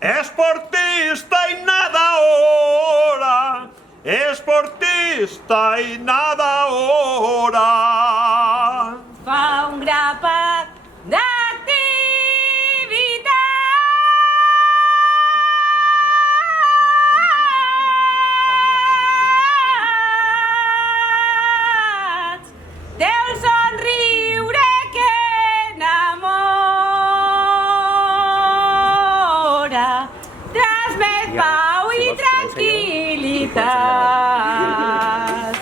Esportista y nadadora, esportista y nadadora. Fa un grapat d'activitats del somriure que enamora, transmet pau i tranquil·litat.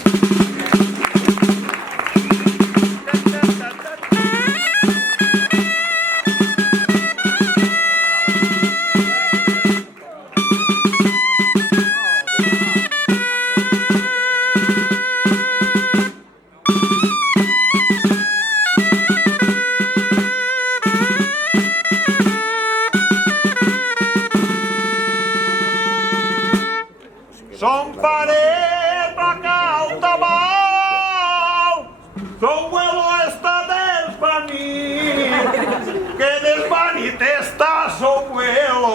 Son paret a Caltabal, son vuelo está desvanit, que desvanit está su vuelo.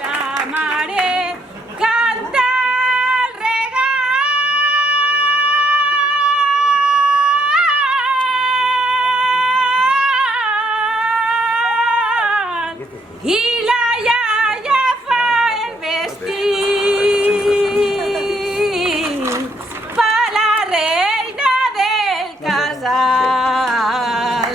La mare canta el regal i la iaia fa el vestit pa la reina del casal.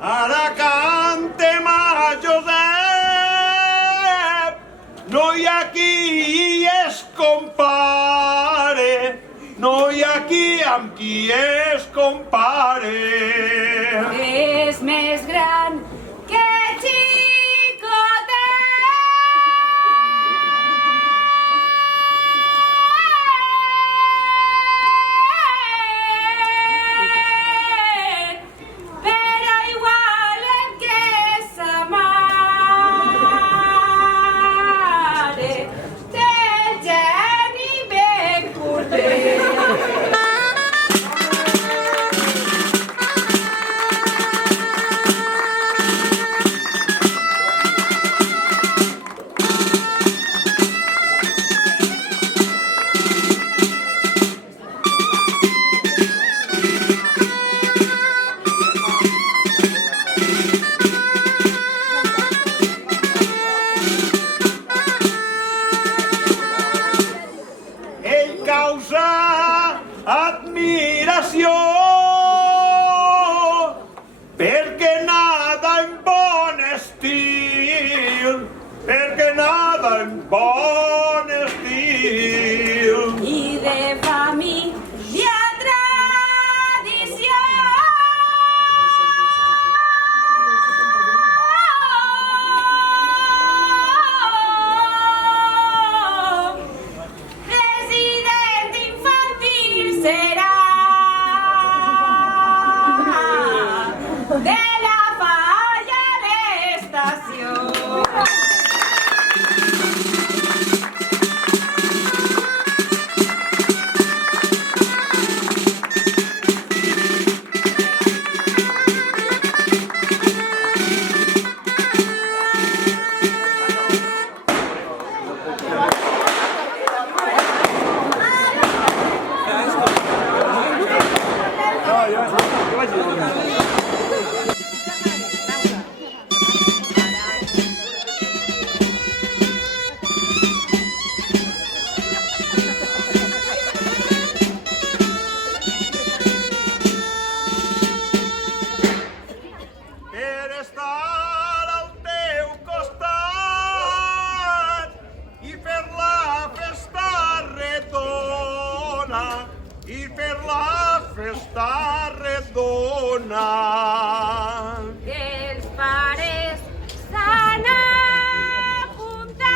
Ara cantem a Josep, no hi ha qui es compare, no hi ha qui amb qui es compare. És més gran que xicotet, però igual que sa mare, té el geni ben curtet. Ell causa admiració perquè nada en bon estil, perquè nada en bon estil. I de família tradició. President infantil serà de la falla a l'estació. Per estar al teu costat i fer la festa redona, i fer la festa redona. Els pares s'han apuntat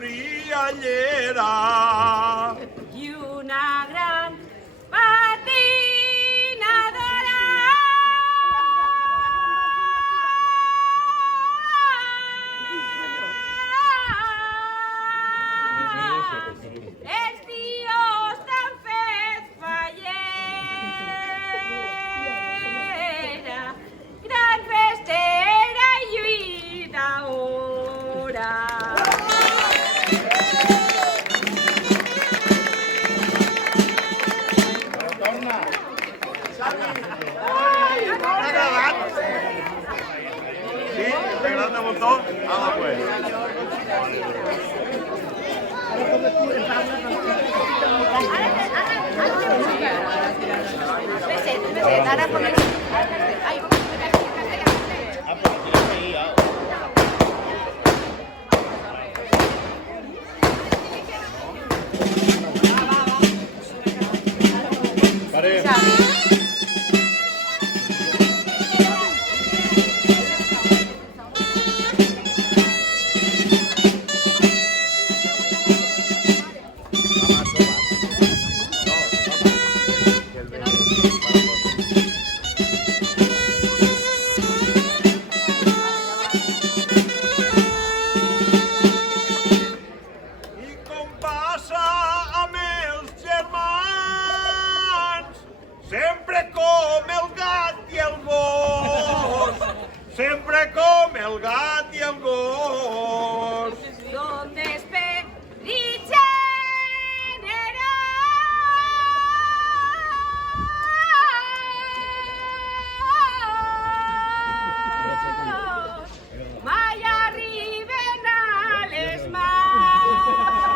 riallera. I una gran patinadora. Els tios t'han fet fallera, gran festera i lluitadora. T'ha agradat? Sí? T'ha agradat de montó? Pues. Ara comença. I com passa amb els germans, sempre com el gat i el gos, sempre com el gat i el gos. Són esperits generosos, mai arriben a les mans,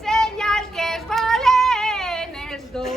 senyals que es volen els dos.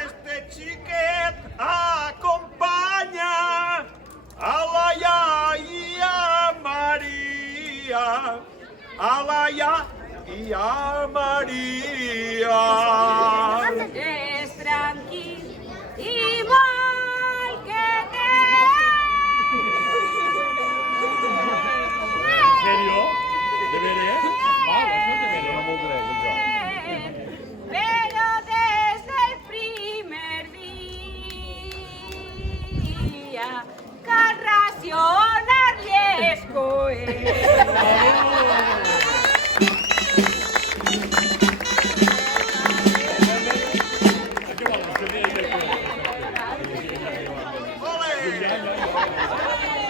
Este xiquet acompanya a la iaia Maria, a la iaia Maria. És tranquil i molt quietet. ¿En serio? ¿De veras? Vale, eso es de veras. No m'ho crec, això. Pero desde el primer día, cal racionar-li els coets. Ole!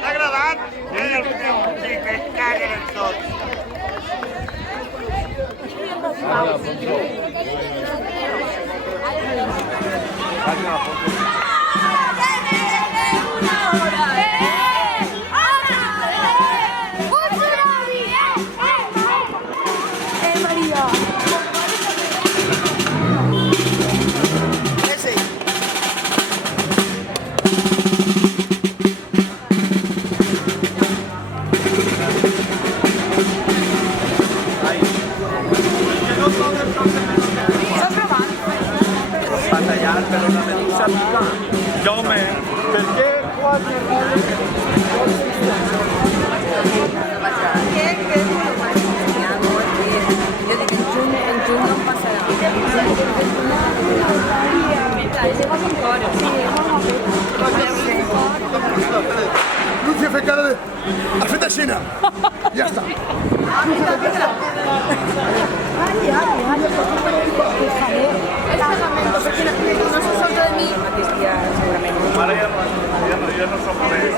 T'ha agradat? Sí, que caguen en tots. Batallar per una medusa viva. Jaume, per què Jo dic en juny no em passarà. Lucia fe cara de... ¡Has fet així! Ja està. No se solta de mi. Aquest dia segurament. Ara ja no som més.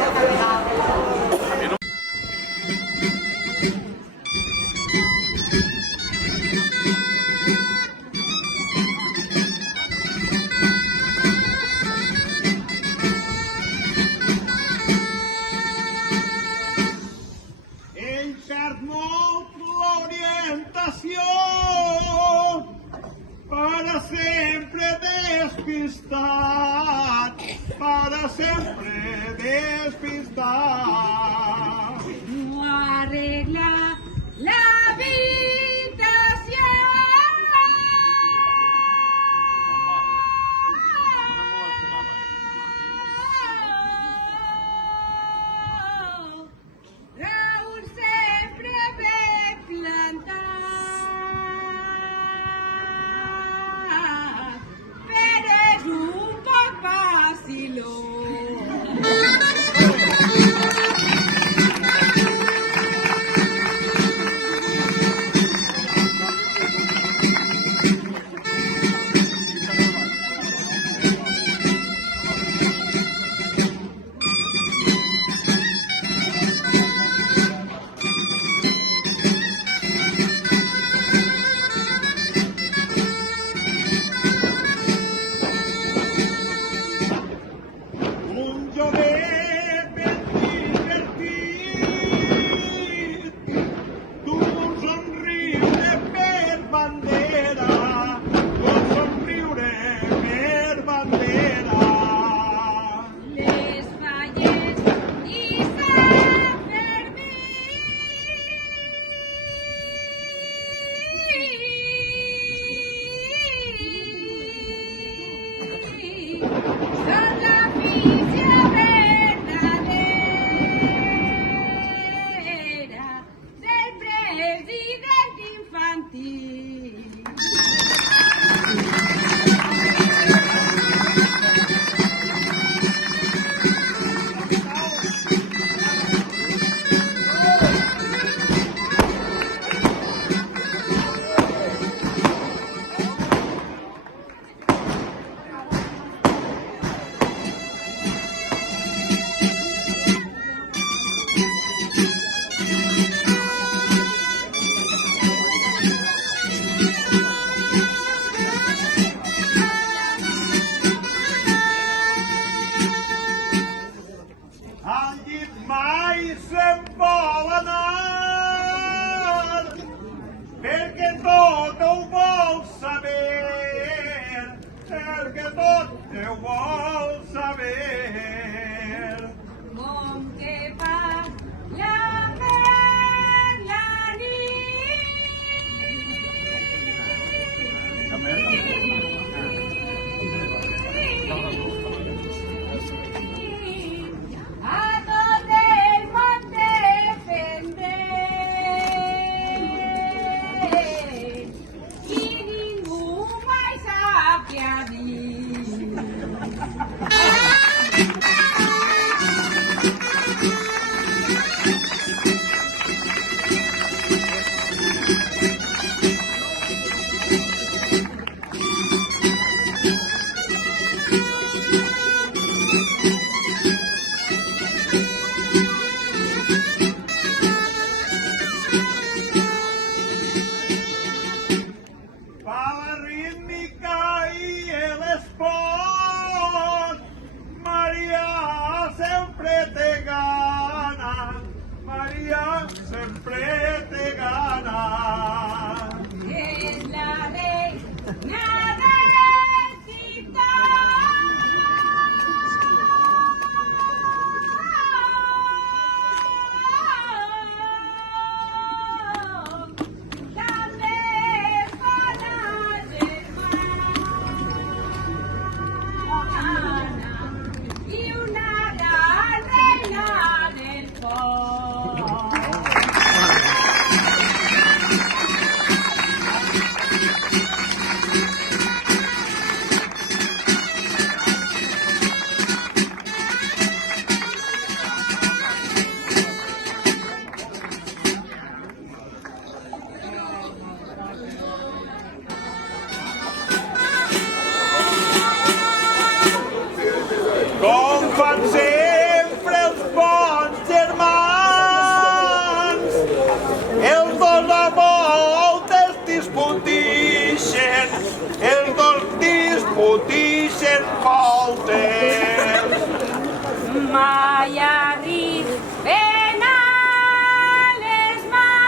Ells canviat molt l'orientació, para sempre despistat, para sempre despistat. No arregla la habitación. Raúl sempre ve plantar, pero és un poc vacilón. Un jovet ben divertit, d'un somriure per bandera, d'un somriure per bandera. Les falles i Sant Fermí són l'afició verdadera del president infantil. Al llit mai se'n vol anar, perquè tot ho vol saber, perquè tot ho vol saber. Com que fa la mer la nit, a tot el món defendré i ningú mai sap què ha dit. Pa la rítmica i l'esport, Maria sempre té gana, Maria sempre té gana. És la reina de ciutat, també fa la germana i una gran reina del foc. Com fan sempre els bons germans, els dos a voltes discutixen, els dos discutixen voltes. Mai arriben a les mans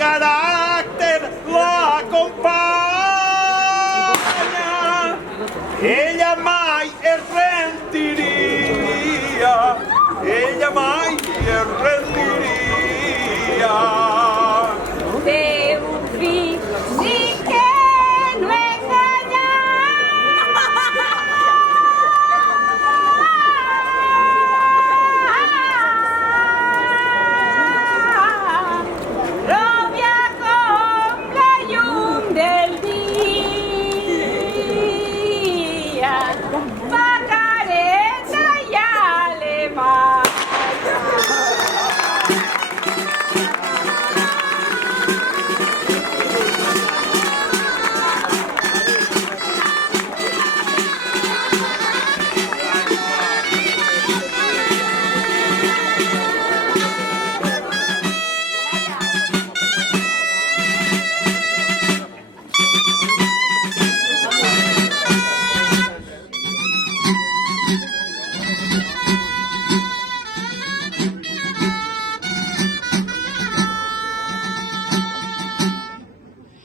carácter la acompaña. Ella mai es rendiria, ella mai es rendiria. De un fin sí que no engaña. Rubia con la llum del día, Macarena y Alemania.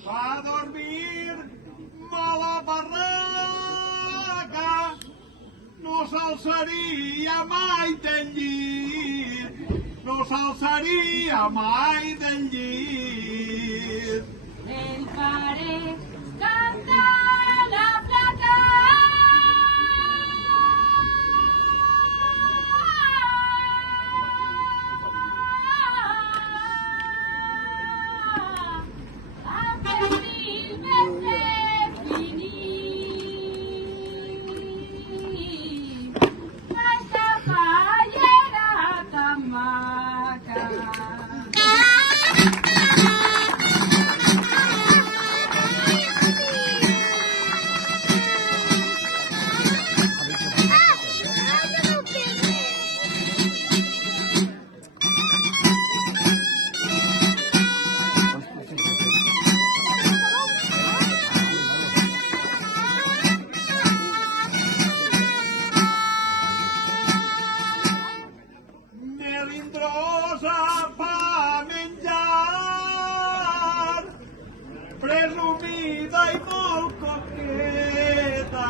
Va a dormir mala barraca, no s'alçaria mai del llit, no s'alçaria mai del llit. El pare canta la flaca. Antes mil veces finir, esta fallera tan maca. Melindrosa va menjar, presumida i molt coqueta,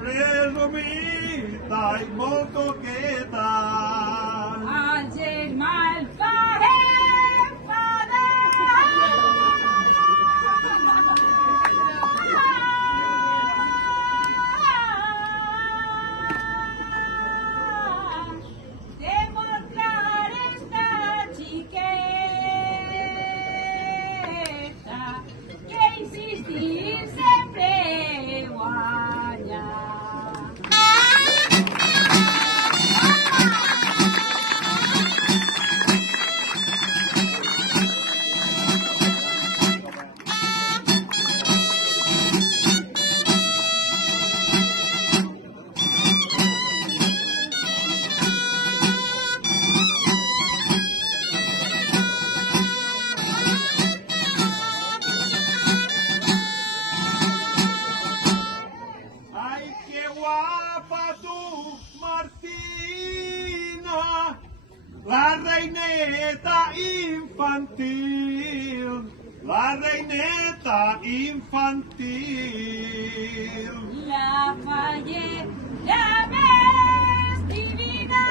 presumida i molt coqueta. Al germà el farem fadar. Demostrar esta chiqueta que insistir sempre guanya. Ai, que guapa tu, Martina, la reineta infantil, la reineta infantil. La fallera més divina.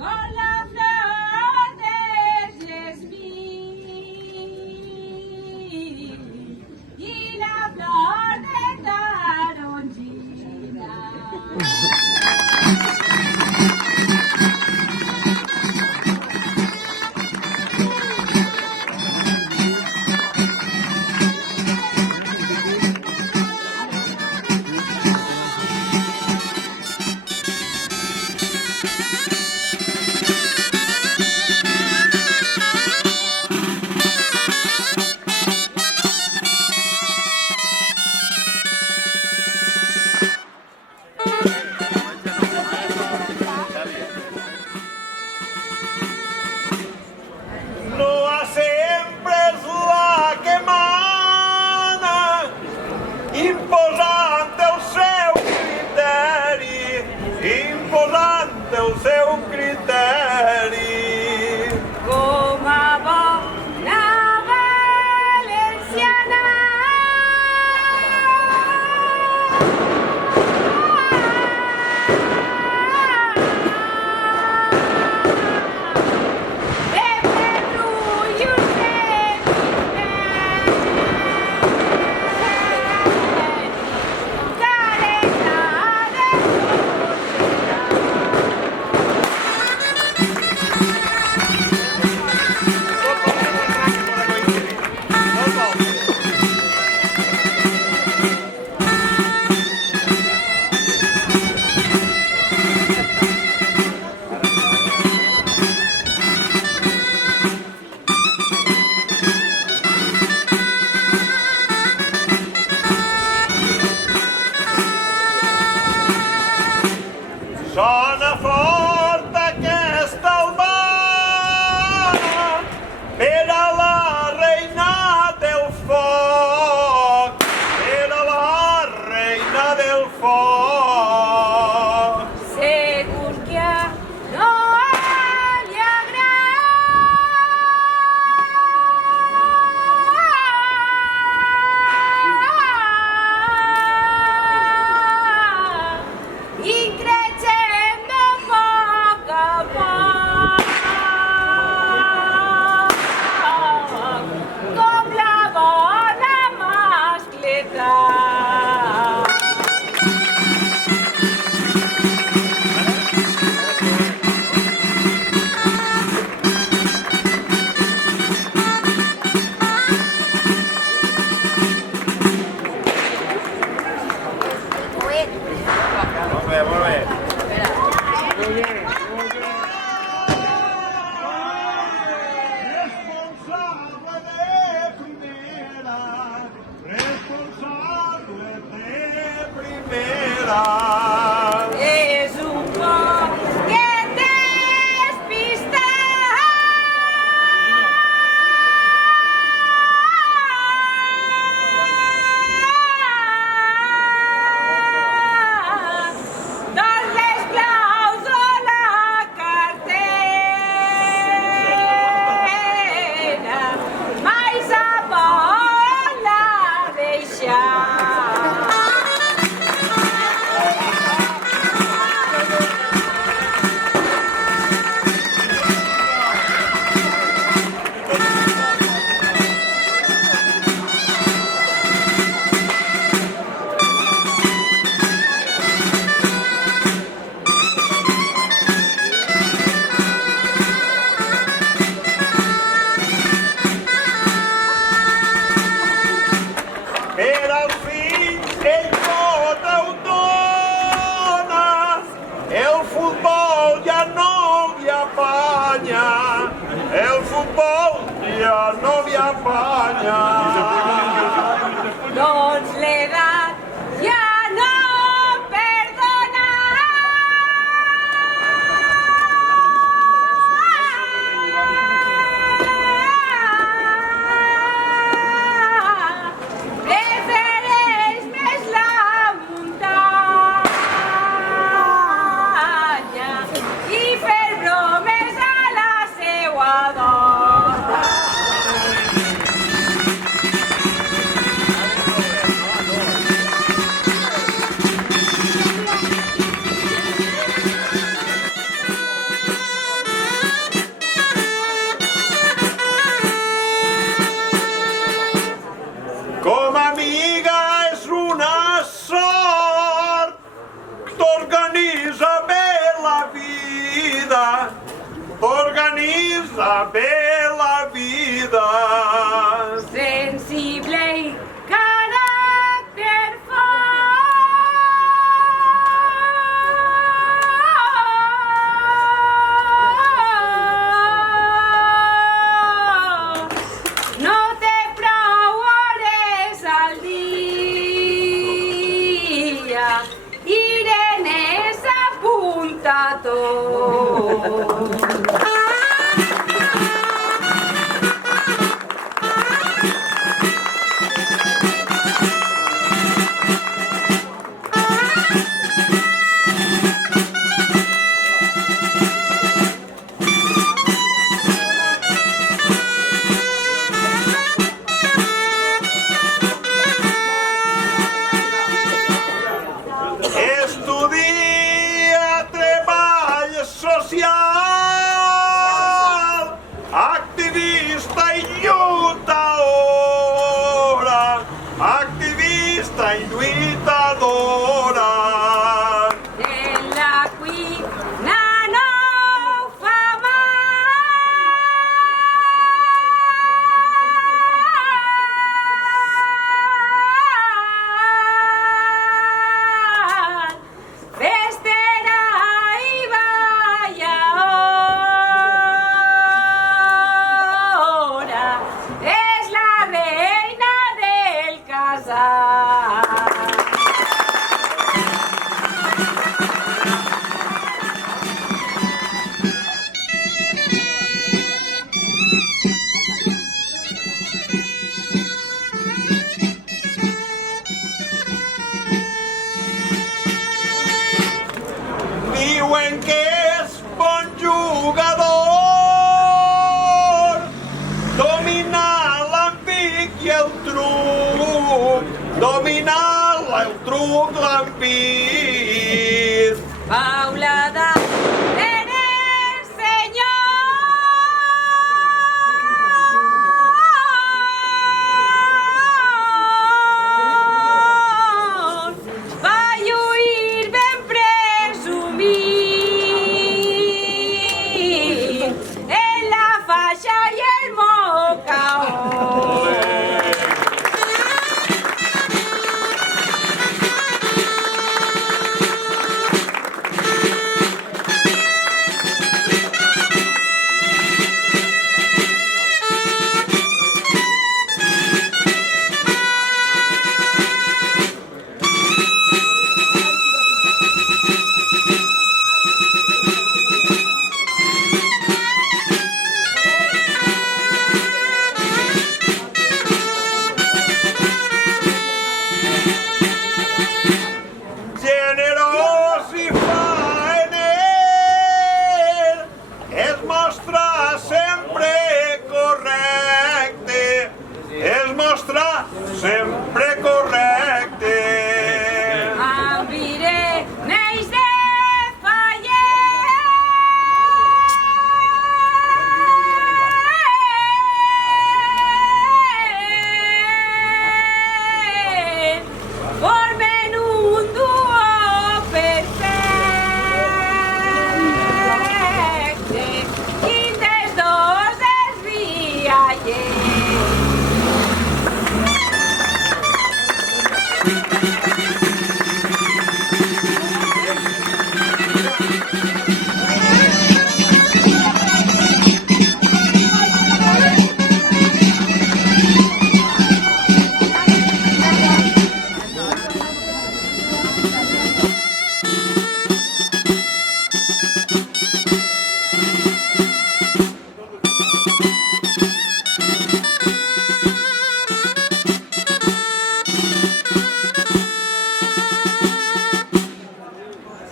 Con la flor de jazmín y la flor de taronjina. cara. Es un poquete despistada. Darles clauso la cartera, mais a bola deixar. Per als fills ell tot ho dona, el futbol ja no li apanya, el futbol ja no li apanya. Doncs l'edat ja no perdona. Prefereix més la muntanya i fer bromes a la seua dona. Com a amiga és una sort, t'organitza bé la vida, t'organitza bé la vida. Sensible i caràcter fort, no té prou hores al dia, Irene s'apunta a tot. Estudia treball social, activista i lluitadora, activista i lluitadora. En la cuina no fa mal. Festera i balladora, és la reina del casal. Diuen que és bon jugador, domina l'empic i el truc, domina el truc, l'empit. Paula de Tener, senyor, va lluir ben presumit en la faixa i el mocaó.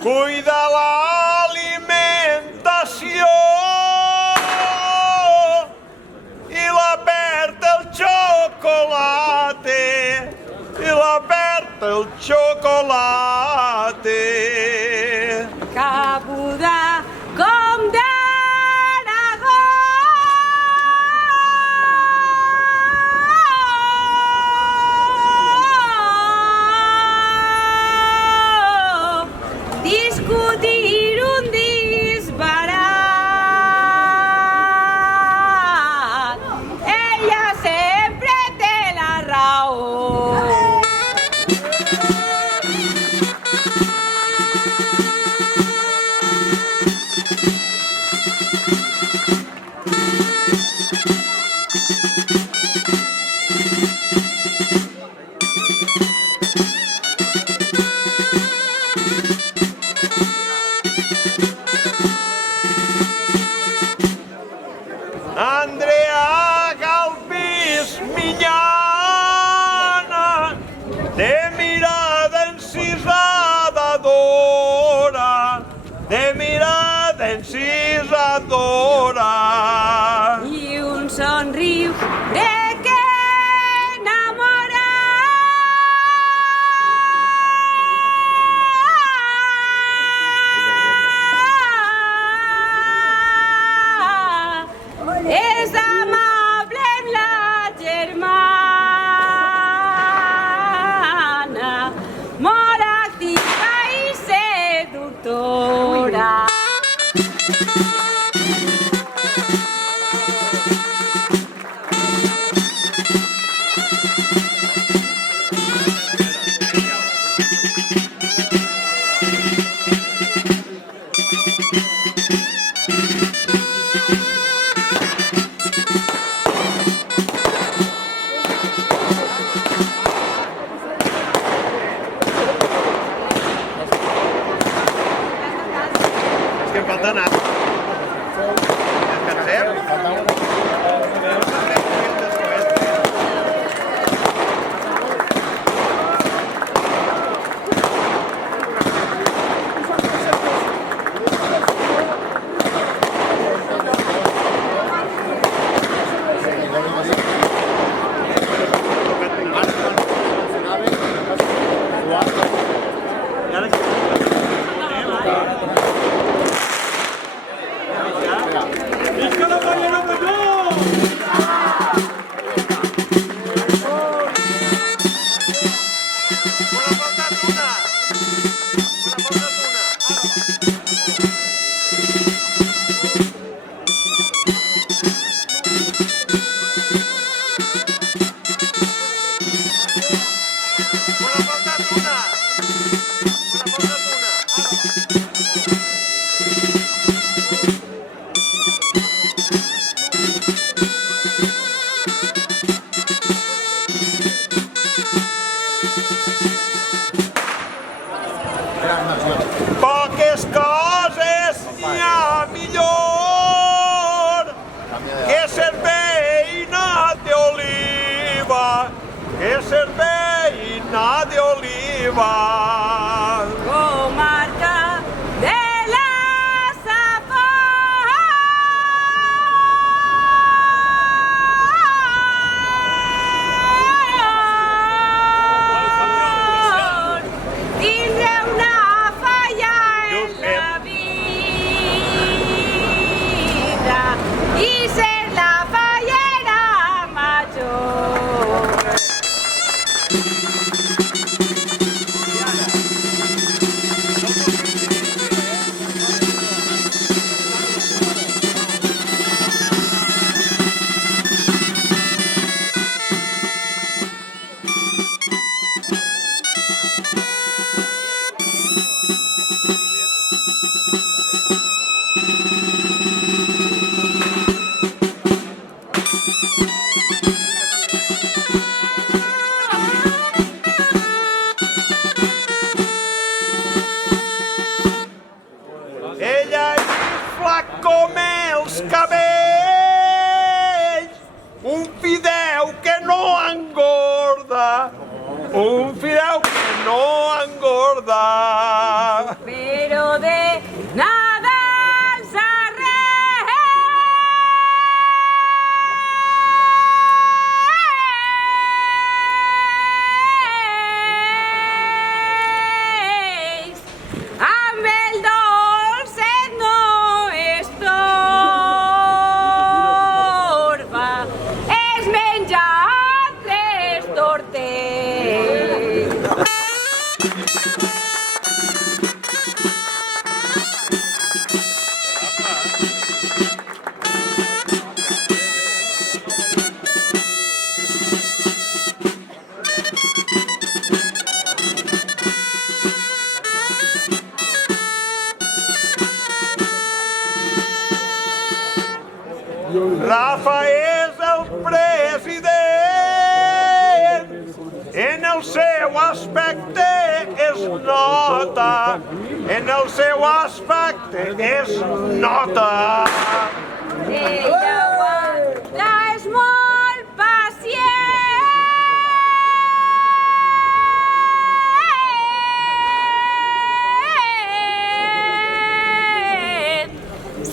Cuida l'alimentació i la perd el xocolate, i la perd el xocolate. Cabuda com d'Aragó, discutir un disbarat, ella sempre té la raó. Andrea Galvis Miñana, de mirada encisadora, de mirada encisadora. I un somriu de que enamorar. És amable en la germana, molt activa i seductora. És que em falta anar. Descansem? Poques coses n'hi ha millor que ser veïna d'oliva, que ser veïna d'oliva. Comarca de la Safor, tindré una falla en la vida i ser la fallera major. Ella infla com els cabells, un fideu que no engorda, un fideu que no engorda. Pero de nada sabréis, amb el dolcet no estorba, és menjar 3 tortes. Rafa és el president, en el seu aspecte es nota, en el seu aspecte es nota. Ella aguanta, és molt pacient.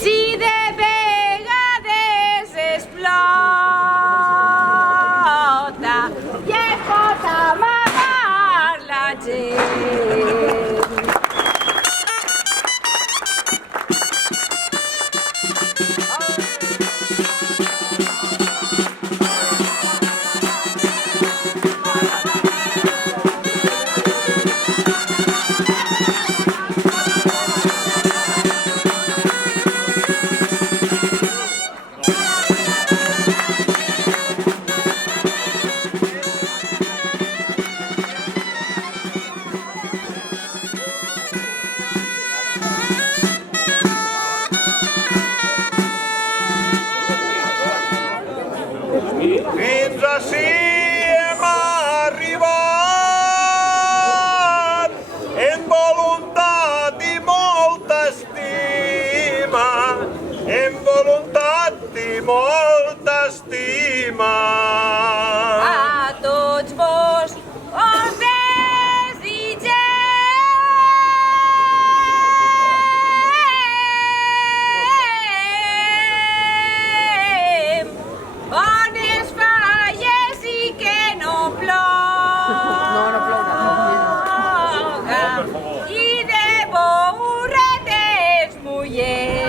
Si de vegades explota i es pot amagar la gent. Fins ací hem arribat, en voluntat i molta estima, en voluntat i molta estima. A tots vos us desitgem bones falles i que no ploga i de burretes mullers.